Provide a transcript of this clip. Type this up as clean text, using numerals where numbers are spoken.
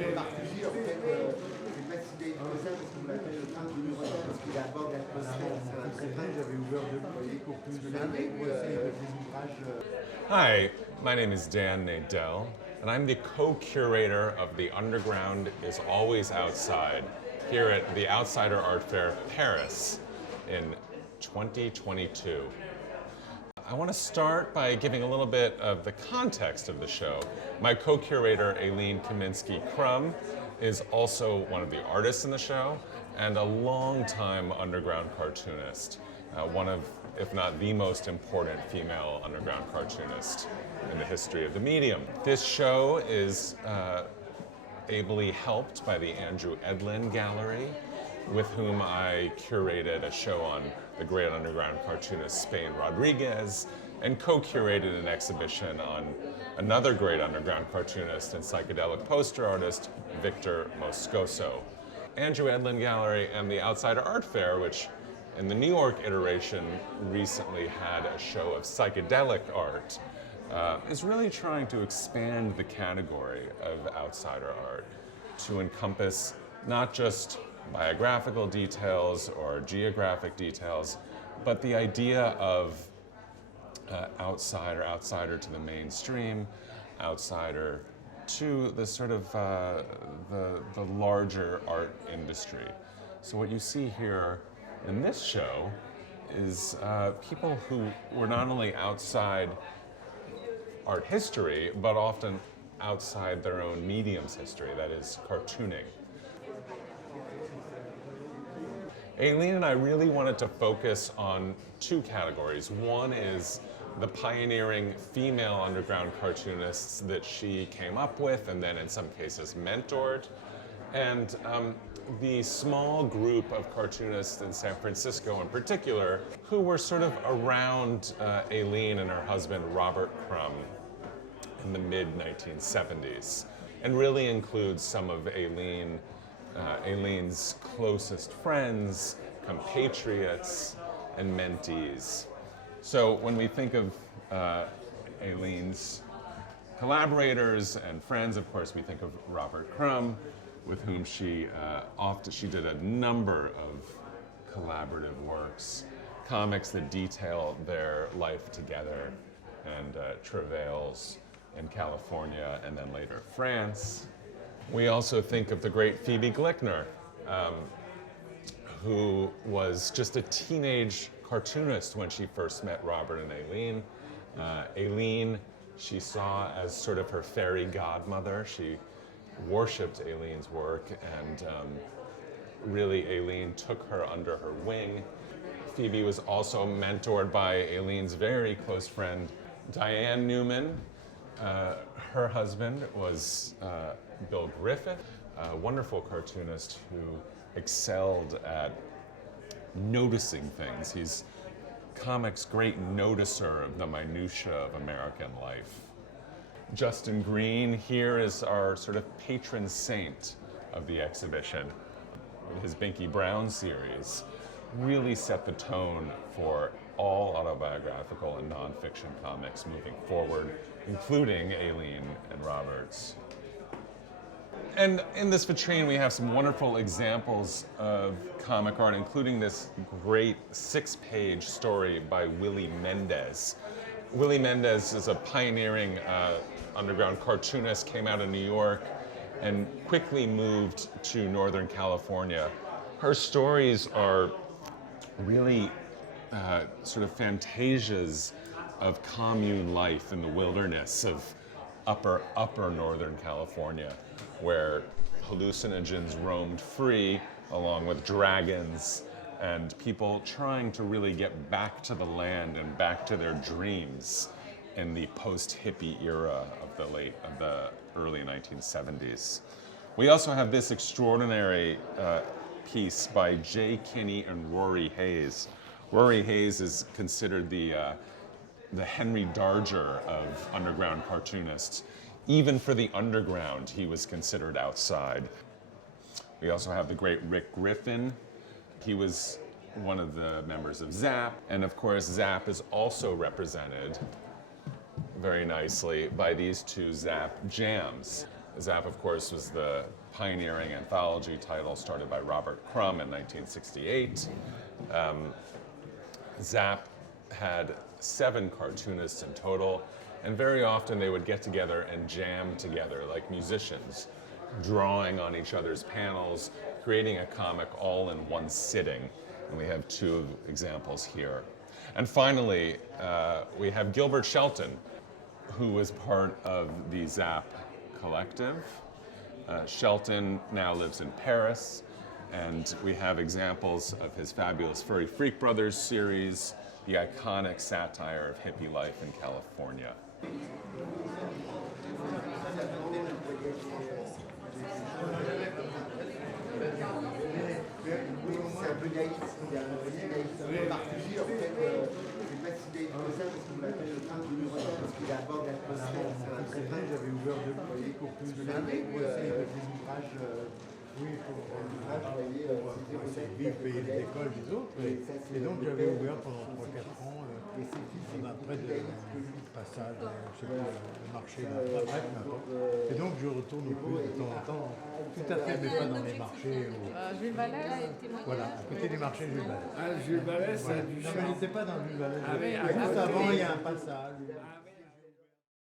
Marcuse, en fait, je sais pas s'il a une ça parce qu'on l'appelle le prince du Mur, parce qu'il aborde l'atmosphère. C'est très bien, j'avais ouvert deux pour plus de l'année, des ouvrages. Hi, my name is Dan Nadell, and I'm the co-curator of The Underground is Always Outside here at the Outsider Art Fair Paris in 2022. I want to start by giving a little bit of the context of the show. My co-curator, Aileen Kaminsky-Crum, is also one of the artists in the show and a longtime underground cartoonist, one of, if not the most important female underground cartoonist in the history of the medium. This show is ably helped by the Andrew Edlin Gallery, with whom I curated a show on the great underground cartoonist Spain Rodriguez, and co-curated an exhibition on another great underground cartoonist and psychedelic poster artist, Victor Moscoso. Andrew Edlin Gallery and the Outsider Art Fair, which in the New York iteration recently had a show of psychedelic art, is really trying to expand the category of outsider art to encompass not just biographical details or geographic details, but the idea of outsider to the mainstream, outsider to the sort of the larger art industry. So what you see here in this show is people who were not only outside art history, but often outside their own medium's history, that is cartooning. Aileen and I really wanted to focus on two categories. One is the pioneering female underground cartoonists that she came up with and then in some cases mentored, and the small group of cartoonists in San Francisco in particular who were sort of around Aileen and her husband Robert Crumb in the mid-1970s, and really includes some of Aileen's closest friends, compatriots, and mentees. So when we think of Aileen's collaborators and friends, of course, we think of Robert Crumb, with whom she did a number of collaborative works, comics that detail their life together and travails in California and then later France. We also think of the great Phoebe Glickner, who was just a teenage cartoonist when she first met Robert and Aileen. Aileen, she saw as sort of her fairy godmother. She worshipped Aileen's work, and really Aileen took her under her wing. Phoebe was also mentored by Aileen's very close friend, Diane Newman. Her husband was Bill Griffith, a wonderful cartoonist who excelled at noticing things. He's comics' great noticer of the minutiae of American life. Justin Green here is our sort of patron saint of the exhibition. His Binky Brown series really set the tone for all autobiographical and nonfiction comics moving forward, including Aileen and Robert's. And in this vitrine, we have some wonderful examples of comic art, including this great 6-page story by Willie Mendez. Willie Mendez is a pioneering underground cartoonist, came out of New York and quickly moved to Northern California. Her stories are really sort of fantasias of commune life in the wilderness of upper Northern California, where hallucinogens roamed free along with dragons and people trying to really get back to the land and back to their dreams in the post-hippie era of the early 1970s. We also have this extraordinary piece by Jay Kinney and Rory Hayes. Rory Hayes is considered the Henry Darger of underground cartoonists. Even for the underground, he was considered outside. We also have the great Rick Griffin. He was one of the members of ZAP, and of course ZAP is also represented very nicely by these two ZAP jams. Zap, of course, was the pioneering anthology title started by Robert Crumb in 1968. Zap had 7 cartoonists in total, and very often they would get together and jam together like musicians, drawing on each other's panels, creating a comic all in one sitting. And we have 2 examples here. And finally, we have Gilbert Shelton, who was part of the Zap collective. Shelton now lives in Paris, and we have examples of his fabulous Furry Freak Brothers series, the iconic satire of hippie life in California. Oui, c'est un peu naïf, il y a un naïf particulier en fait. Je sais pas si naïf que ça, parce qu'on l'appelle le prince du retard, parce qu'il aborde l'atmosphère. C'est un très vrai, j'avais ouvert deux cours plus de l'année, avec des ouvrages. Oui, pour vivre, payer les écoles des autres. Et donc j'avais ouvert pendant 3-4 ans, après de passage, je sais pas, le marché, bref, n'importe. Et donc je retourne au plus de temps en temps, tout à fait, mais pas dans les marchés. Jules Vallée, Voilà, à côté des marchés Jules Vallée. Ah, Jules Vallée, ça a du Non, charme. mais j'étais pas dans Jules Vallée. Ah oui, Juste avant, il y a un passage.